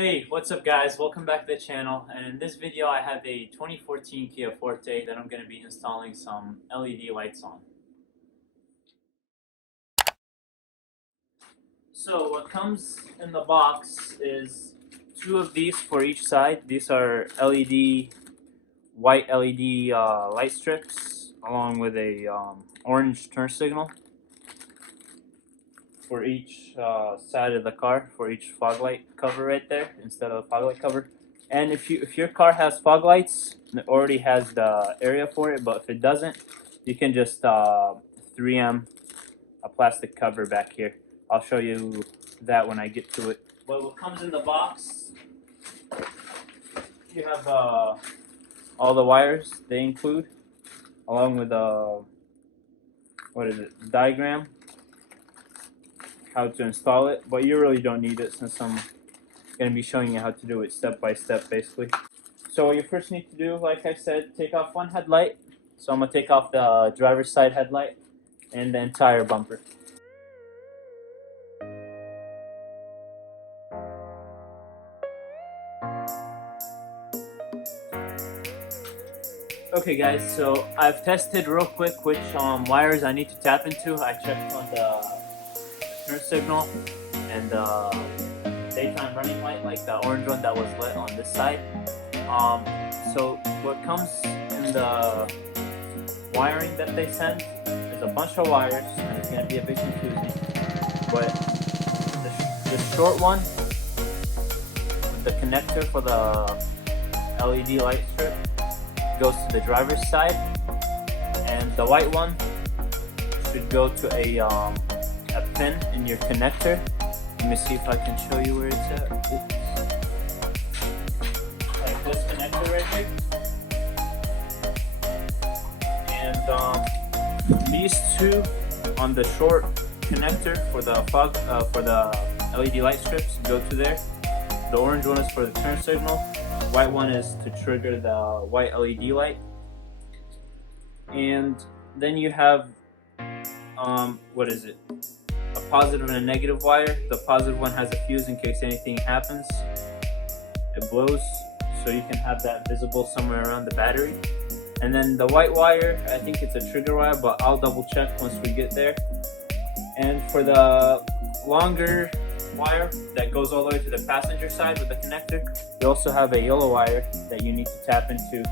Hey, what's up guys? Welcome back to the channel, and in this video I have a 2014 Kia Forte that I'm going to be installing some LED lights on. So what comes in the box is two of these for each side. These are white LED light strips along with a orange turn signal for each side of the car, for each fog light cover right there instead of fog light cover. And if your car has fog lights, it already has the area for it, but if it doesn't, you can just 3M a plastic cover back here. I'll show you that when I get to it. But what comes in the box, you have all the wires they include, along with diagram, how to install it, but you really don't need it since I'm going to be showing you how to do it step by step basically. So what you first need to do, like I said, take off one headlight. So I'm going to take off the driver's side headlight and the entire bumper. Okay guys, so I've tested real quick which wires I need to tap into. I checked on the turn signal and daytime running light, like the orange one that was lit on this side. So what comes in the wiring that they send is a bunch of wires, and it's going to be a bit confusing. But the short one with the connector for the LED light strip goes to the driver's side, and the white one should go to a pin in your connector. Let me see if I can show you where it's at. It's like this connector right here. And these two on the short connector for the LED light strips go to there. The orange one is for the turn signal. White one is to trigger the white LED light. And then you have a positive and a negative wire. The positive one has a fuse in case anything happens. It blows, so you can have that visible somewhere around the battery. And then the white wire, I think it's a trigger wire, but I'll double check once we get there. And for the longer wire that goes all the way to the passenger side with the connector, you also have a yellow wire that you need to tap into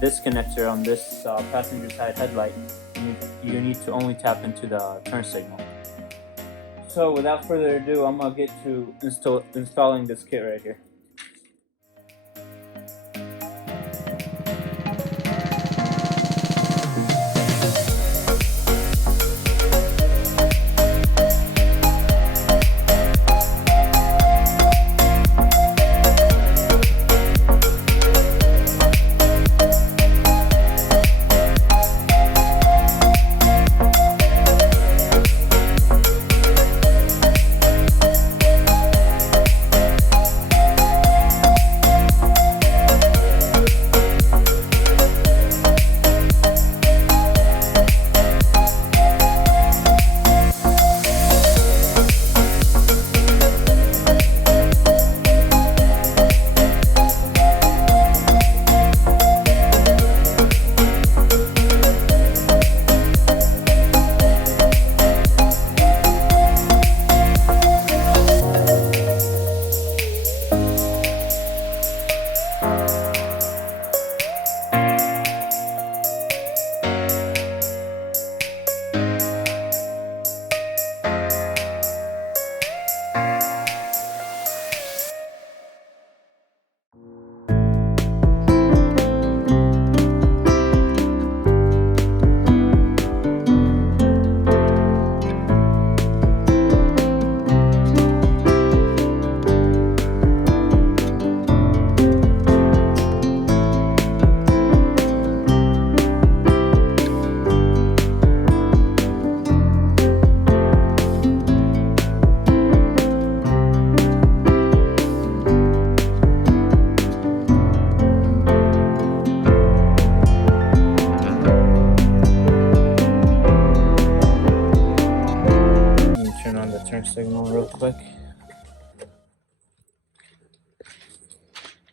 this connector on this passenger side headlight. You need to only tap into the turn signal. So without further ado, I'm gonna get to installing this kit right here.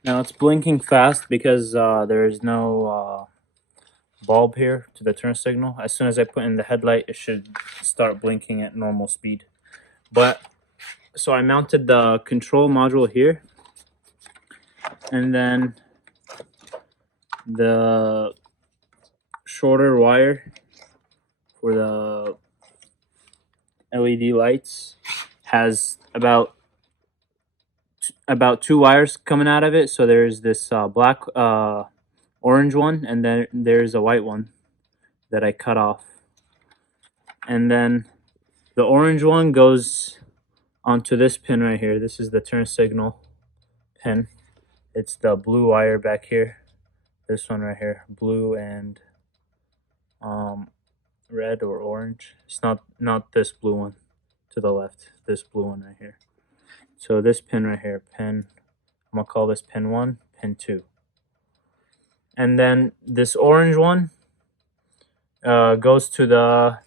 Now it's blinking fast because there is no bulb here to the turn signal. As soon as I put in the headlight, it should start blinking at normal speed. But so I mounted the control module here, and then the shorter wire for the LED lights has about 2 wires coming out of it. So there's this black orange one, and then there's a white one that I cut off. And then the orange one goes onto this pin right here. This is the turn signal pin. It's the blue wire back here. This one right here, blue and red or orange. It's not this blue one to the left, this blue one right here. So this pin right here, I'm gonna call this pin 1, pin 2. And then this orange one goes to the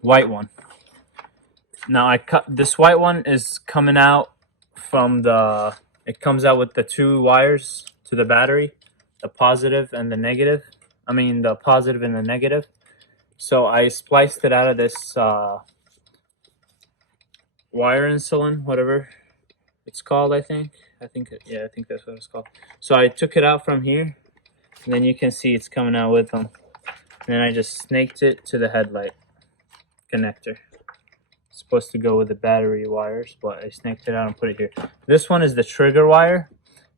white one. Now this white one is coming out from it comes out with the 2 wires to the battery, the positive and the negative. I mean the positive and the negative. So I spliced it out of this wire insulin, whatever it's called. I think that's what it's called. So I took it out from here, and then you can see it's coming out with them. And then I just snaked it to the headlight connector. It's supposed to go with the battery wires, but I snaked it out and put it here. This one is the trigger wire.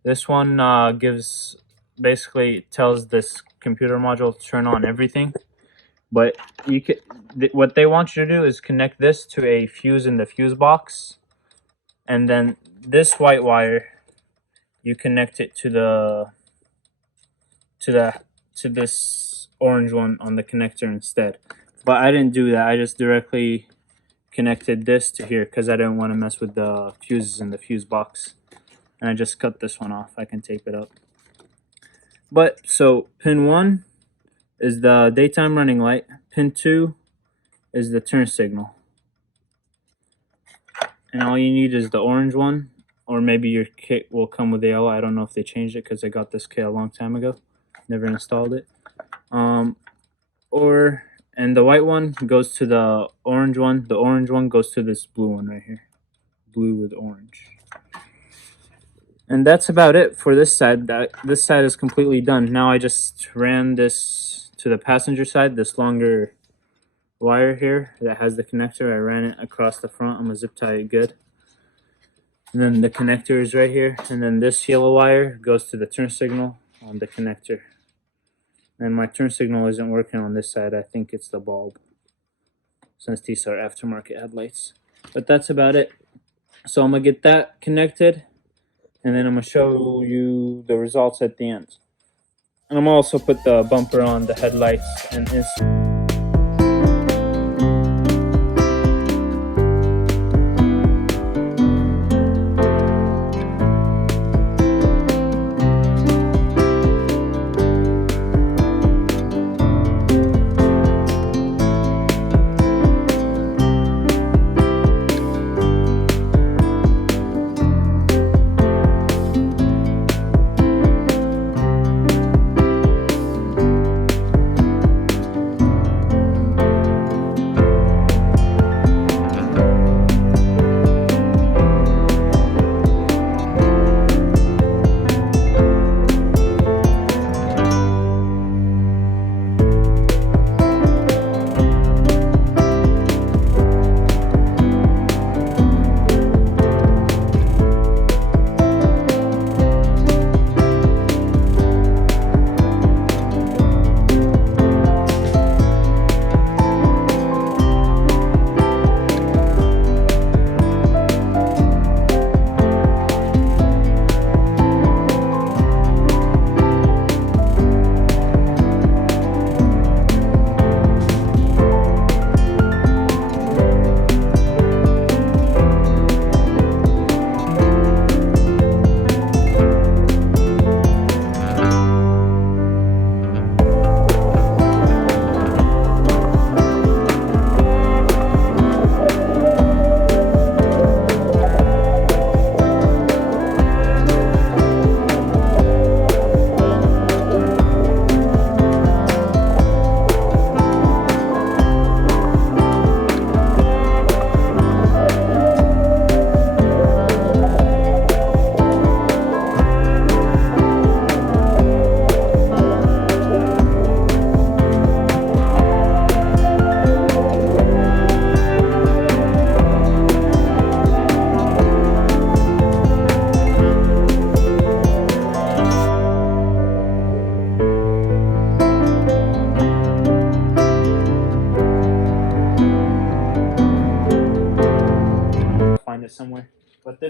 This one basically tells this computer module to turn on everything. But what they want you to do is connect this to a fuse in the fuse box, and then this white wire, you connect it to this orange one on the connector instead. But I didn't do that. I just directly connected this to here because I didn't want to mess with the fuses in the fuse box, and I just cut this one off. I can tape it up. But so pin 1 is the daytime running light. Pin 2 is the turn signal. And all you need is the orange one, or maybe your kit will come with the yellow. I don't know if they changed it because I got this kit a long time ago. Never installed it. And the white one goes to the orange one. The orange one goes to this blue one right here. Blue with orange. And that's about it for this side. This side is completely done. Now I just ran this to the passenger side, this longer wire here that has the connector. I ran it across the front. I'm gonna zip tie it good. And then the connector is right here. And then this yellow wire goes to the turn signal on the connector. And my turn signal isn't working on this side. I think it's the bulb, since these are aftermarket headlights. But that's about it. So I'm gonna get that connected, and then I'm gonna show you the results at the end. And I'm gonna also put the bumper on the headlights and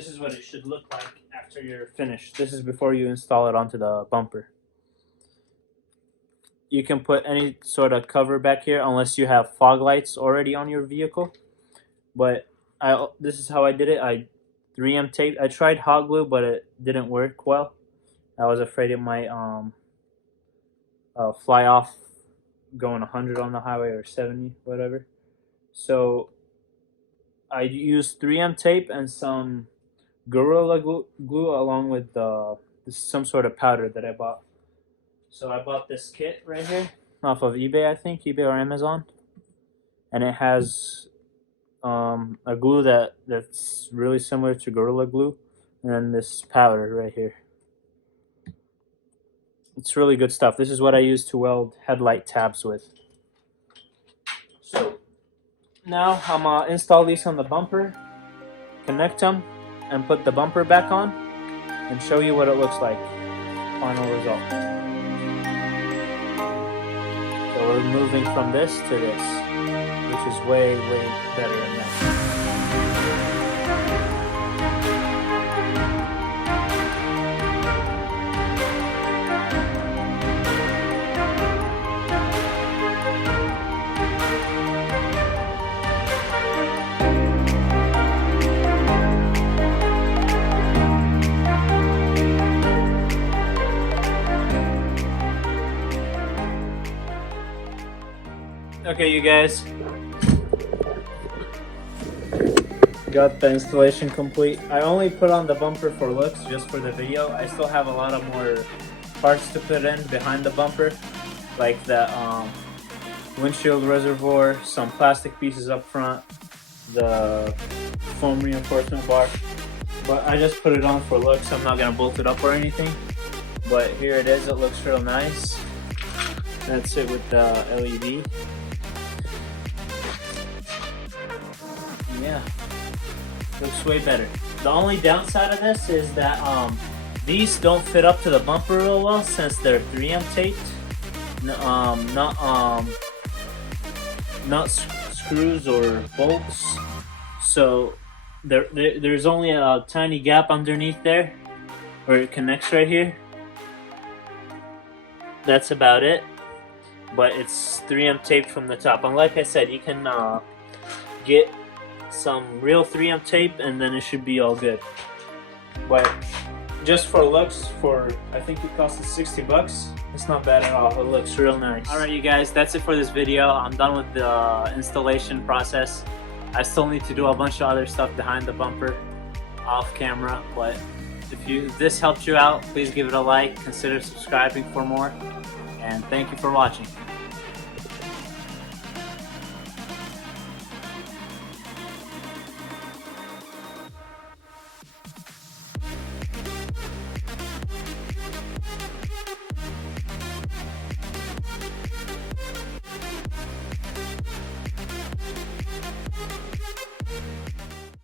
this is what it should look like after you're finished. This is before you install it onto the bumper. You can put any sort of cover back here unless you have fog lights already on your vehicle. But this is how I did it. I 3M tape. I tried hot glue, but it didn't work well. I was afraid it might fly off going 100 on the highway or 70, whatever. So I used 3M tape and some Gorilla glue along with some sort of powder that I bought. So I bought this kit right here off of eBay, I think, eBay or Amazon, and it has a glue that's really similar to Gorilla Glue, and then this powder right here. It's really good stuff. This is what I use to weld headlight tabs with. So now I'm gonna install these on the bumper, connect them, and put the bumper back on, and show you what it looks like. Final result. So we're moving from this to this, which is way, way better than that. Okay, you guys, got the installation complete. I only put on the bumper for looks, just for the video. I still have a lot of more parts to put in behind the bumper, like the windshield reservoir, some plastic pieces up front, the foam reinforcement bar. But I just put it on for looks. I'm not gonna bolt it up or anything. But here it is. It looks real nice. That's it with the LED. Yeah, looks way better. The only downside of this is that these don't fit up to the bumper real well since they're 3M taped. Not screws or bolts. So there's only a tiny gap underneath there where it connects right here. That's about it. But it's 3M taped from the top. And like I said, you can get some real 3M tape and then it should be all good. But just for looks, I think it cost us 60 bucks. It's not bad at all. It looks real nice. Alright you guys, that's it for this video. I'm done with the installation process. I still need to do a bunch of other stuff behind the bumper off camera, but if this helped you out, please give it a like, consider subscribing for more, and thank you for watching.